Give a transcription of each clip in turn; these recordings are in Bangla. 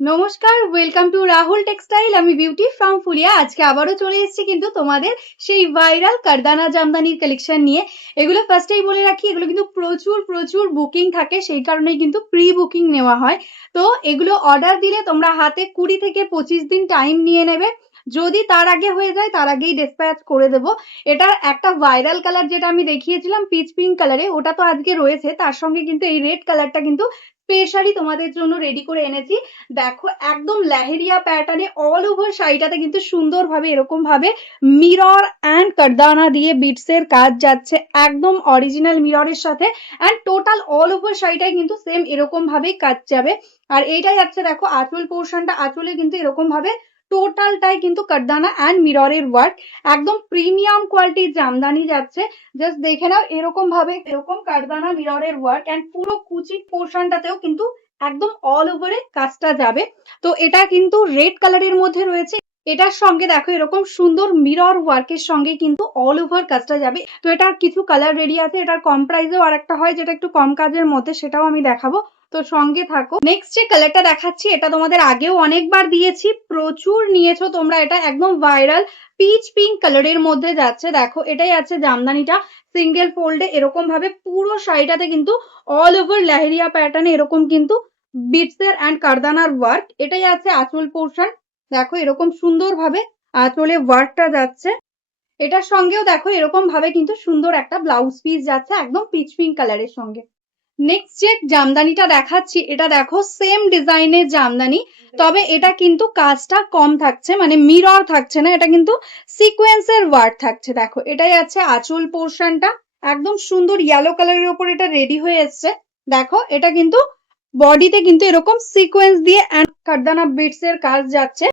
নমস্কার, ওয়েলকাম টু রাহুল টেক্সটাইল। আমি বিউটি ফ্রম ফুলিয়া। আজকে আবারও চলে এসেছি কিন্তু তোমাদের সেই ভাইরাল কারদানা জামদানির কালেকশন নিয়ে। এগুলো ফার্স্টেই বলে রাখি, এগুলো কিন্তু প্রচুর প্রচুর বুকিং থাকে, সেই কারণেই কিন্তু প্রি বুকিং নেওয়া হয়। তো এগুলো অর্ডার দিলে তোমরা হাতে 20 থেকে 25 দিন টাইম নিয়ে নেবে। যদি তার আগে হয়ে যায় তার আগেই ডিসপ্যাচ করে দেবো। এটার একটা ভাইরাল কালার যেটা আমি দেখিয়েছিলাম পিচ পিঙ্ক কালারে, ওটা তো আজকে রয়েছে। তার সঙ্গে কিন্তু এই রেড কালারটা কিন্তু স্পেশালি তোমাদের জন্য রেডি করে এনেছি। দেখো একদম লেহেরিয়া প্যাটার্নে অল ওভার শাড়িটাতে কিন্তু সুন্দরভাবে এরকম ভাবে মিরর অ্যান্ড কারদানা দিয়ে বিটস এর কাজ যাচ্ছে, একদম অরিজিনাল মিররের সাথে। অ্যান্ড টোটাল অল ওভার শাড়িটাই কিন্তু সেম এরকম ভাবেই কাজ যাবে। আর এইটাই যাচ্ছে দেখো আঁচল পোর্শনটা, আঁচলে কিন্তু এরকম ভাবে টোটালটাই কিন্তু কারদানা অ্যান্ড মিররের ওয়ার্ক। একদম প্রিমিয়াম কোয়ালিটির জামদানি যাচ্ছে। জাস্ট দেখে নাও এরকম ভাবে এরকম কারদানা মিররের ওয়ার্ক, অ্যান্ড পুরো কুচির পোর্শনটাতেও কিন্তু একদম অল ওভারে কাজটা যাবে। তো এটা কিন্তু রেড কালারের মধ্যে রয়েছে। এটার সঙ্গে দেখো এরকম সুন্দর মিরর ওয়ার্কের সঙ্গে কিন্তু অল ওভার কাজটা যাবে। তো এটার কিছু কালার রেডি আছে। এটার কম প্রাইসেও আর একটা হয় যেটা একটু কম কাজের মধ্যে, সেটাও আমি দেখাবো। তো সঙ্গে থাকো। নেক্সট যে কালারটা দেখাচ্ছি এটা তোমাদের আগেও অনেকবার দিয়েছি, প্রচুর নিয়েছো তোমরা। এটা একদম ভাইরাল পিচ পিঙ্ক কালারের মধ্যে যাচ্ছে। দেখো এটাই আছে জামদানিটা, সিঙ্গেল ফোল্ডে এরকম ভাবে পুরো শাড়িটাতে কিন্তু অল ওভার লেহেরিয়া প্যাটার্নে এরকম কিন্তু বিটসের অ্যান্ড কারদানার ওয়ার্ক। এটাই আছে আঁচল পোর্শন। দেখো এরকম সুন্দর ভাবে আঁচলে ওয়ার্কটা যাচ্ছে। এটার সঙ্গেও দেখো এরকম ভাবে কিন্তু সুন্দর একটা ব্লাউজ পিস যাচ্ছে একদম পিচ পিঙ্ক কালারের সঙ্গে। নেক্সট যে জামদানিটা দেখাচ্ছি এটা দেখো সেম ডিজাইনের জামদানি, তবে এটা কিন্তু কাজটা কম থাকছে, মানে মিরর থাকছে না, এটা কিন্তু সিকোয়েন্সের ওয়ার্ক থাকছে। দেখো এটাই আছে আঁচল পোর্শনটা, একদম সুন্দর ইয়েলো কালারের উপর এটা রেডি হয়ে এসছে। দেখো এটা কিন্তু বডিতে কিন্তু এরকম সিকোয়েন্স দিয়ে কারদানা বিটস এর কাজ যাচ্ছে।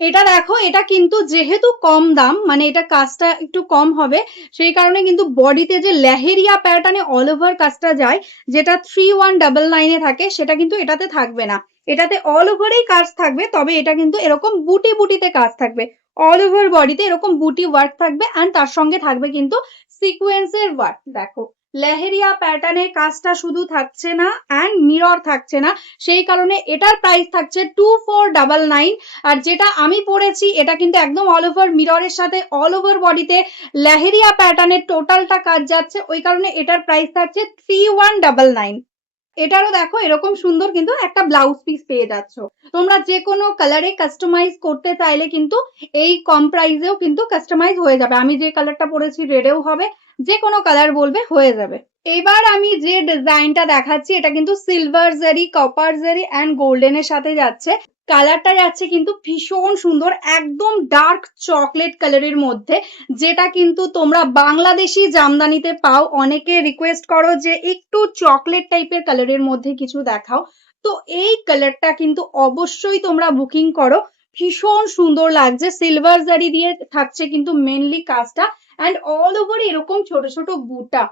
এটা দেখো এটা কিন্তু যেহেতু কম দাম, মানে এটা কাজটা একটু কম হবে, সেই কারণে কিন্তু বডিতে যে লেহেরিয়া প্যাটার্নে অল ওভার কাজটা যায়, যেটা 3199 থাকে, সেটা কিন্তু এটাতে থাকবে না। এটাতে অল ওভারেই কাজ থাকবে, তবে এটা কিন্তু এরকম বুটি বুটিতে কাজ থাকবে। অল ওভার বডিতে এরকম বুটি ওয়ার্ক থাকবে, অ্যান্ড তার সঙ্গে থাকবে কিন্তু সিকোয়েন্সের ওয়ার্ক। দেখো লেহেরিয়া প্যাটার্নের কাজটা শুধু থাকছে না, অ্যান্ড মিরর থাকছে না, সেই কারণে এটার প্রাইস থাকছে 2499। আর যেটা আমি পরেছি এটা কিন্তু একদম অল ওভার মিররের সাথে অল ওভার বডিতে লেহেরিয়া প্যাটার্নের টোটালটা কাজ যাচ্ছে, ওই কারণে এটার প্রাইস থাকছে 3199। এটারও দেখো এরকম সুন্দর কিন্তু একটা ব্লাউজ পিস পেয়ে যাচ্ছ। তোমরা যে কোনো কালারে কাস্টমাইজ করতে চাইলে কিন্তু এই কম প্রাইসেও কিন্তু কাস্টমাইজ হয়ে যাবে। আমি যে কালারটা পরেছি রেডেও হবে, যে কোনো কালার বলবে হয়ে যাবে। এবার আমি যে ডিজাইনটা দেখাচ্ছি এটা কিন্তু সিলভার জারি, কপার জারি অ্যান্ড গোল্ডেনের সাথে যাচ্ছে। কালারটা যাচ্ছে কিন্তু ভীষণ সুন্দর, একদম ডার্ক চকলেট কালারের মধ্যে, যেটা কিন্তু তোমরা বাংলাদেশি জামদানিতে পাও। অনেকে রিকোয়েস্ট করো যে একটু চকলেট টাইপের কালারের মধ্যে কিছু দেখাও, তো এই কালারটা কিন্তু অবশ্যই তোমরা বুকিং করো। ভীষণ সুন্দর লাগছে, সিলভার জারি দিয়ে থাকছে কিন্তু মেনলি কাজটা, অ্যান্ড অল ওভার এরকম ছোট ছোট বুটা,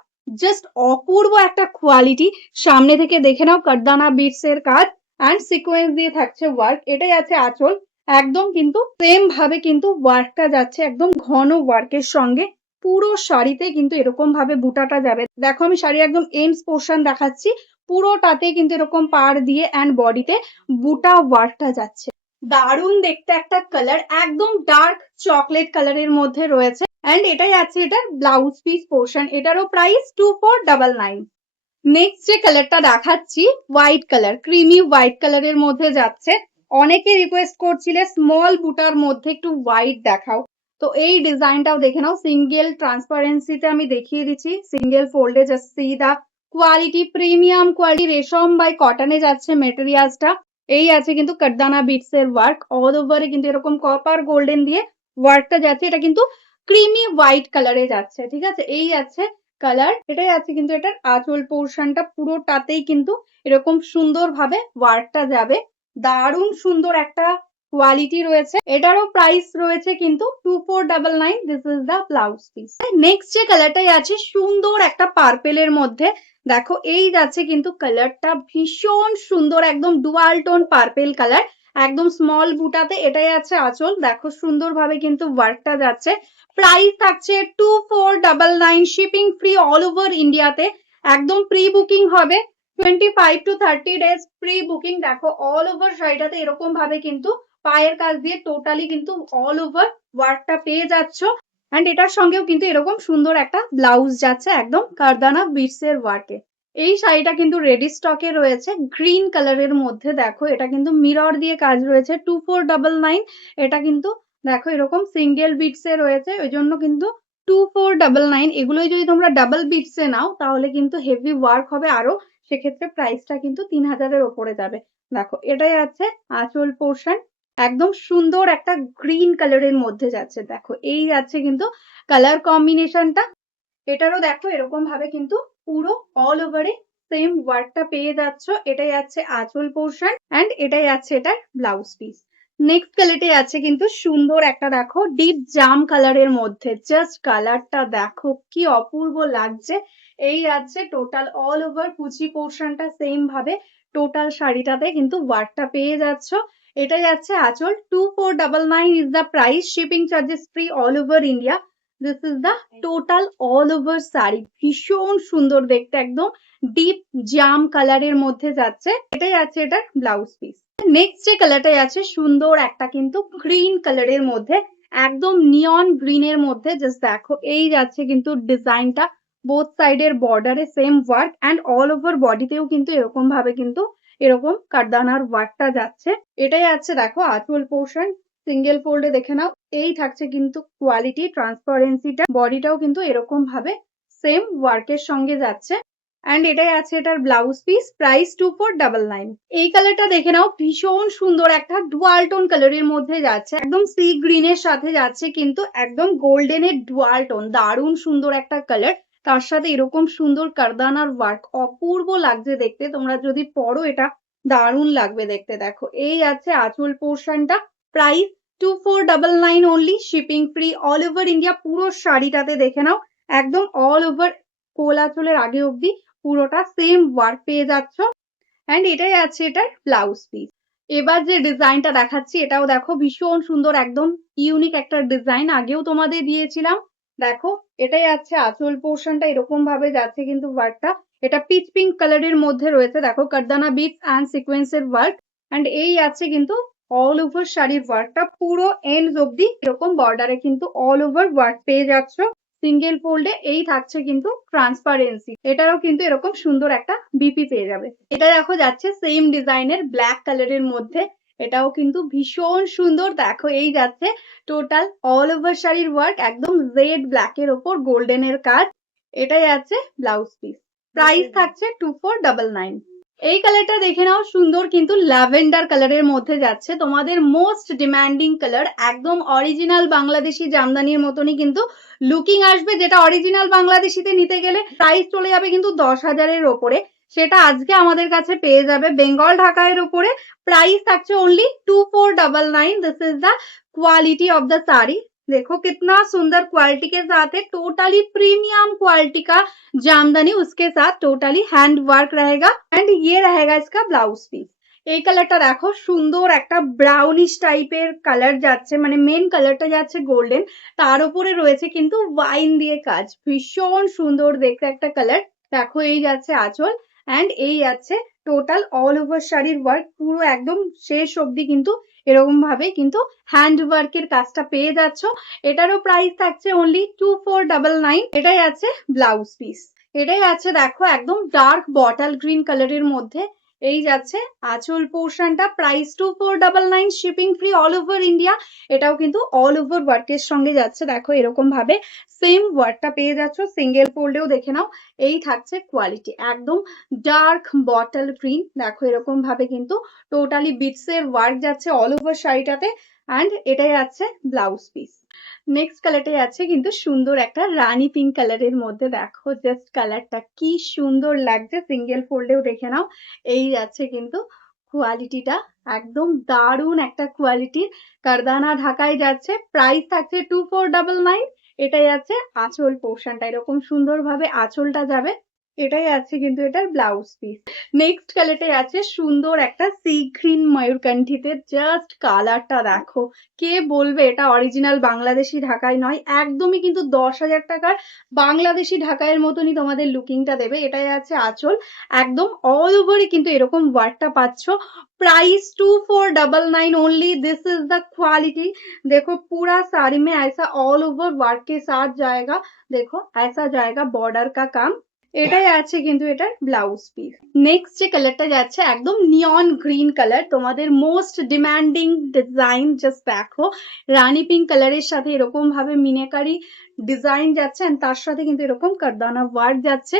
জাস্ট অপূর্ব একটা কোয়ালিটি। সামনে থেকে দেখে নাও কারদানা বিটস এর কাজ অ্যান্ড সিকোয়েন্স দিয়ে থাকছে ওয়ার্ক। এটাই আছে আঁচল, একদম কিন্তু সেম ভাবে কিন্তু ওয়ার্কটা যাচ্ছে একদম ঘন ওয়ার্কের সঙ্গে। পুরো শাড়িতে কিন্তু এরকম ভাবে বুটাটা যাবে। দেখো আমি শাড়ির একদম এন্ডস পোর্শন দেখাচ্ছি, পুরোটাতে কিন্তু এরকম পাড় দিয়ে অ্যান্ড বডিতে বুটা ওয়ার্কটা যাচ্ছে। দারুণ দেখতে একটা কালার, একদম ডার্ক চকলেট কালারের মধ্যে রয়েছে, অ্যান্ড এটাই আছে এটার ব্লাউজ পিস পোর্শন। এটারও প্রাইস 2499। নেক্সট যে কালারটা দেখাচ্ছি হোয়াইট কালার, ক্রিমি হোয়াইট কালারের মধ্যে যাচ্ছে। অনেকে রিকোয়েস্ট করছিলে স্মল বুটার মধ্যে একটু হোয়াইট দেখাও, তো এই ডিজাইনটাও দেখে নাও। সিঙ্গেল ট্রান্সপারেন্সিতে আমি দেখিয়ে দিচ্ছি, সিঙ্গেল ফোল্ডে জাস্ট সি দা কোয়ালিটি, প্রিমিয়াম কোয়ালিটি, রেশম বাই কটনে যাচ্ছে মেটেরিয়ালসটা। এই আছে কিন্তু কারদানা বিটস এর ওয়ার্ক, অল ওভারে কিন্তু এরকম কপার গোল্ডেন দিয়ে ওয়ার্কটা যাচ্ছে। এটা কিন্তু ক্রিমি হোয়াইট কালারে যাচ্ছে, ঠিক আছে। এই আছে কালার, এটাই আছে কিন্তু এটার আঁচল পোর্শনটা, পুরোটাতেই কিন্তু এরকম সুন্দর ভাবে ওয়ার্কটা যাবে। দারুণ সুন্দর একটা কোয়ালিটি রয়েছে। এটারও প্রাইস রয়েছে কিন্তু 2499। This is the blouse piece. Next যে কালারটাই আছে সুন্দর একটা পার্পেলের মধ্যে, দেখো এই যাচ্ছে কিন্তু কালারটা ভীষণ সুন্দর, একদম ডুয়াল টোন পার্পেল কালার, একদম স্মল বুটাতে। এটাই আছে আঁচল, দেখো সুন্দর ভাবে কিন্তু ওয়ার্কটা যাচ্ছে। প্রাইস থাকছে 2499, শিপিং ফ্রি অল ওভার ইন্ডিয়াতে। একদম প্রি বুকিং হবে, 25 to 30 days প্রি বুকিং। দেখো অল ওভার শাড়িটাতে এরকম ভাবে কিন্তু পায়ের কাজ দিয়ে টোটালি কিন্তু অল ওভার ওয়ার্কটা পেয়ে যাচ্ছ। অ্যান্ড এটার সঙ্গেও কিন্তু এরকম সুন্দর একটা ব্লাউজ যাচ্ছে একদম কারদানা বিটস এর ওয়ার্কে। এই শাড়িটা কিন্তু রেডি স্টকে রয়েছে গ্রিন কালারের মধ্যে। দেখো এটা কিন্তু মিরর দিয়ে কাজ রয়েছে 2499। এটা কিন্তু দেখো এরকম সিঙ্গেল বিটস এ রয়েছে, ওই জন্য কিন্তু 2499। এগুলোই যদি তোমরা ডাবল বিটস এ নাও তাহলে কিন্তু হেভি ওয়ার্ক হবে আরো, সেক্ষেত্রে প্রাইসটা কিন্তু 3000-এর ওপরে যাবে। দেখো এটাই আছে আঁচল পোর্শন, একদম সুন্দর একটা গ্রিন কালারের মধ্যে যাচ্ছে। দেখো এই যাচ্ছে কিন্তু কালার কম্বিনেশনটা। এটারও দেখো এরকম ভাবে কিন্তু পুরো অল ওভারে সেম ওয়ার্কটা পেয়ে যাচ্ছ। এটাই আছে আঁচল পোর্শন অ্যান্ড এটাই আছে এটার ব্লাউজ পিস। নেক্সট কালারটি আছে কিন্তু সুন্দর একটা দেখো ডিপ জাম কালারের মধ্যে, জাস্ট কালারটা দেখো কি অপূর্ব লাগছে। এই আছে টোটাল অল ওভার কুচি পোর্শনটা সেম ভাবে টোটাল শাড়িটাতে কিন্তু ওয়ার্কটা পেয়ে যাচ্ছ। এটাই আছে আঁচল। 2499 is the price, shipping charges free all over India. This is the total all over sari, ভীষণ সুন্দর দেখতে, একদম ডিপ জাম কালারের মধ্যে যাচ্ছে। এটাই আছে এটার ব্লাউজ পিস। নেক্সট যে কালারটাই আছে সুন্দর একটা কিন্তু গ্রিন কালারের মধ্যে, একদম নিয়ন গ্রিনের মধ্যে। জাস্ট দেখো এই যাচ্ছে কিন্তু ডিজাইনটা, বোথ সাইডের বর্ডারে same work and all over বডিতেও কিন্তু এরকম ভাবে কিন্তু এরকম কারদানার ওয়ার্কটা যাচ্ছে। এটাই আছে দেখো আঁচল পোর্শন, সিঙ্গেল ফোল্ডে দেখে নাও। এই থাকছে কিন্তু কোয়ালিটি, ট্রান্সপারেন্সিটা, বডিটাও কিন্তু এরকম ভাবে সেম ওয়ার্কের সঙ্গে যাচ্ছে। অ্যান্ড এটাই আছে এটার ব্লাউজ পিস, প্রাইস 2499। এই কালারটা দেখে নাও, ভীষণ সুন্দর একটা ডুয়াল টোন কালারের মধ্যে যাচ্ছে, একদম সি গ্রিনের সাথে যাচ্ছে কিন্তু একদম গোল্ডেনের ডুয়াল টোন, দারুণ সুন্দর একটা কালার। তার সাথে এরকম সুন্দর কারদানার ওয়ার্ক, অপূর্ব লাগছে দেখতে। তোমরা যদি পরো এটা দারুণ লাগবে দেখতে। দেখো এই আছে আঁচল পোর্শনটা, price 2499 only, shipping free all over India. পুরো শাড়িটাতে দেখে নাও একদম অল ওভার কোল আঁচলের আগে অব্দি পুরোটা সেম ওয়ার্ক পেয়ে যাচ্ছ। অ্যান্ড এটাই আছে এটার ব্লাউজ পিস। এবার যে ডিজাইনটা দেখাচ্ছি এটাও দেখো ভীষণ সুন্দর, একদম ইউনিক একটা ডিজাইন, আগেও তোমাদের দিয়েছিলাম। দেখো এটাই আছে আঁচল পোর্শনটা, এরকম ভাবে যাচ্ছে কিন্তু ওয়ার্কটা। এটা পিচ পিঙ্ক কালারের মধ্যে রয়েছে, দেখো কারদানা বিটস অ্যান্ড সিকোয়েন্সের ওয়ার্ক। অ্যান্ড এই আছে কিন্তু অল ওভার শাড়ির ওয়ার্কটা, পুরো এন্ড অব্দি এরকম বর্ডারে কিন্তু অল ওভার ওয়ার্ক পেয়ে যাচ্ছ। সিঙ্গেল ফোল্ডে এই থাকছে কিন্তু ট্রান্সপারেন্সি, এটারও কিন্তু এরকম সুন্দর একটা বিপি পেয়ে যাবে। এটা দেখো যাচ্ছে সেম ডিজাইনের ব্ল্যাক কালারের মধ্যে, এটাও কিন্তু ভীষণ সুন্দর। দেখো এই যাচ্ছে টোটাল অল ওভার শাড়ির ওয়ার্ক, একদম রেড ব্ল্যাক এর ওপর গোল্ডেনের কাজ। এটাই আছে ব্লাউজ পিস, প্রাইস থাকছে 2499। এই কালারটা দেখে নাও, সুন্দর কিন্তু ল্যাভেন্ডার কালারের মধ্যে যাচ্ছে, তোমাদের মোস্ট ডিমান্ডিং কালার, একদম অরিজিনাল বাংলাদেশি জামদানির মতনই কিন্তু লুকিং আসবে। যেটা অরিজিনাল বাংলাদেশিতে নিতে গেলে প্রাইস চলে যাবে কিন্তু 10,000-এর ওপরে, সেটা আজকে আমাদের কাছে পেয়ে যাবে বেঙ্গল ঢাকায়ের ওপরে। প্রাইস থাকছে only 2499। This is the quality of the sari. देखो कितना सुंदर क्वालिटी के साथ है, टोटली प्रीमियम क्वालिटी का जामदानी, उसके साथ टोटली हैंड वर्क रहेगा। एंड ये रहेगा इसका ब्लाउज पीस। এই কালারটা দেখো সুন্দর একটা ব্রাউনিশ টাইপের কালার যাচ্ছে, মানে মেন কালারটা যাচ্ছে গোল্ডেন, তার উপরে রয়েছে কিন্তু ওয়াইন দিয়ে কাজ, ভীষণ সুন্দর দেখতে একটা কালার। দেখো এই যাচ্ছে আঁচল অ্যান্ড এই যাচ্ছে টোটাল অল ওভার শাড়ির ওয়ার্ক, পুরো একদম শেষ অবধি কিন্তু এরকম ভাবে কিন্তু হ্যান্ড ওয়ার্কের কাজটা পেয়ে যাচ্ছ। এটারও প্রাইস থাকছে অনলি 2499। এটাই আছে ব্লাউজ পিস। এটাই আছে দেখো একদম ডার্ক বটল গ্রিন কালারের মধ্যে, এই যাচ্ছে আঁচল পোর্শনটা, price 2499, shipping free all over India. এটাও কিন্তু অল ওভার ওয়ার্কের সঙ্গে যাচ্ছে, দেখো এরকম ভাবে সেম ওয়ার্কটা পেয়ে যাচ্ছ। সিঙ্গেল ফোল্ডেও দেখে নাও, এই থাকছে কোয়ালিটি, একদম ডার্ক বটল গ্রিন। দেখো এরকম ভাবে কিন্তু টোটালি বিটস এর ওয়ার্ক যাচ্ছে অল ওভার শাড়িটাতে। অ্যান্ড এটাই আছে ব্লাউজ পিস। নেক্সট কালারটাই আছে কিন্তু সুন্দর একটা রানী পিঙ্ক কালারের মধ্যে, দেখো জাস্ট কালারটা কি সুন্দর লাগছে, সিঙ্গেল ফোল্ডেও দেখে নাও। এই যাচ্ছে কিন্তু কোয়ালিটিটা, একদম দারুণ একটা কোয়ালিটির কারদানা ঢাকায় যাচ্ছে। প্রাইস থাকছে 2499। এটাই আছে আঁচল পোর্শনটা, এরকম সুন্দর ভাবে আঁচলটা যাবে। এটাই আছে কিন্তু এটার ব্লাউজ পিস। নেক্সট কালারটা আছে সুন্দর একটা সি গ্রিন ময়ূরকান্ঠিতে, জাস্ট কালারটা দেখো, কে বলবে এটা অরিজিনাল বাংলাদেশি ঢাকাই নয়, একদমই কিন্তু 10,000 টাকার বাংলাদেশি ঢাকাইয়ের মতনই তোমাদের লুকিংটা দেবে। এটাই আছে আঁচল, একদম অল ওভারই কিন্তু এরকম ওয়ার্কটা পাচ্ছ। Price 2499 only, this is the quality. देखो पूरा साड़ी में ऐसा ऑल ओवर वर्क के साथ जाएगा, देखो ऐसा जाएगा बॉर्डर का काम। এটাই আছে কিন্তু এটার ব্লাউজ পিস। নেক্সট যে কালারটা যাচ্ছে একদম নিয়ন গ্রিন কালার, তোমাদের মোস্ট ডিমান্ডিং ডিজাইন, জাস্ট দেখো রানী পিঙ্ক কালারের সাথে এরকম ভাবে মিনাকারি ডিজাইন যাচ্ছে, and তার সাথে কিন্তু এরকম কারদানা ওয়ার্ক যাচ্ছে।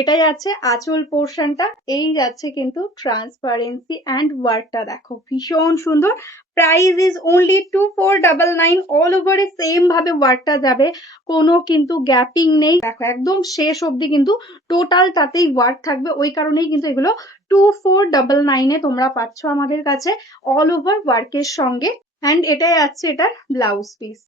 এটাই আছে আঁচল পোর্শনটা, এই যাচ্ছে কিন্তু ট্রান্সপারেন্সি অ্যান্ড ওয়ার্কটা দেখো ভীষণ সুন্দর। প্রাইস ইজ অনলি 2499, অল ওভারে সেম ভাবে ওয়ার্কটা যাবে, কোনো কিন্তু গ্যাপিং নেই, দেখো একদম শেষ অবধি কিন্তু টোটাল তাতেই ওয়ার্ক থাকবে, ওই কারণেই কিন্তু এগুলো 2499 তোমরা পাচ্ছ আমাদের কাছে অল ওভার ওয়ার্কের সঙ্গে। অ্যান্ড এটাই আছে এটার ব্লাউজ পিস।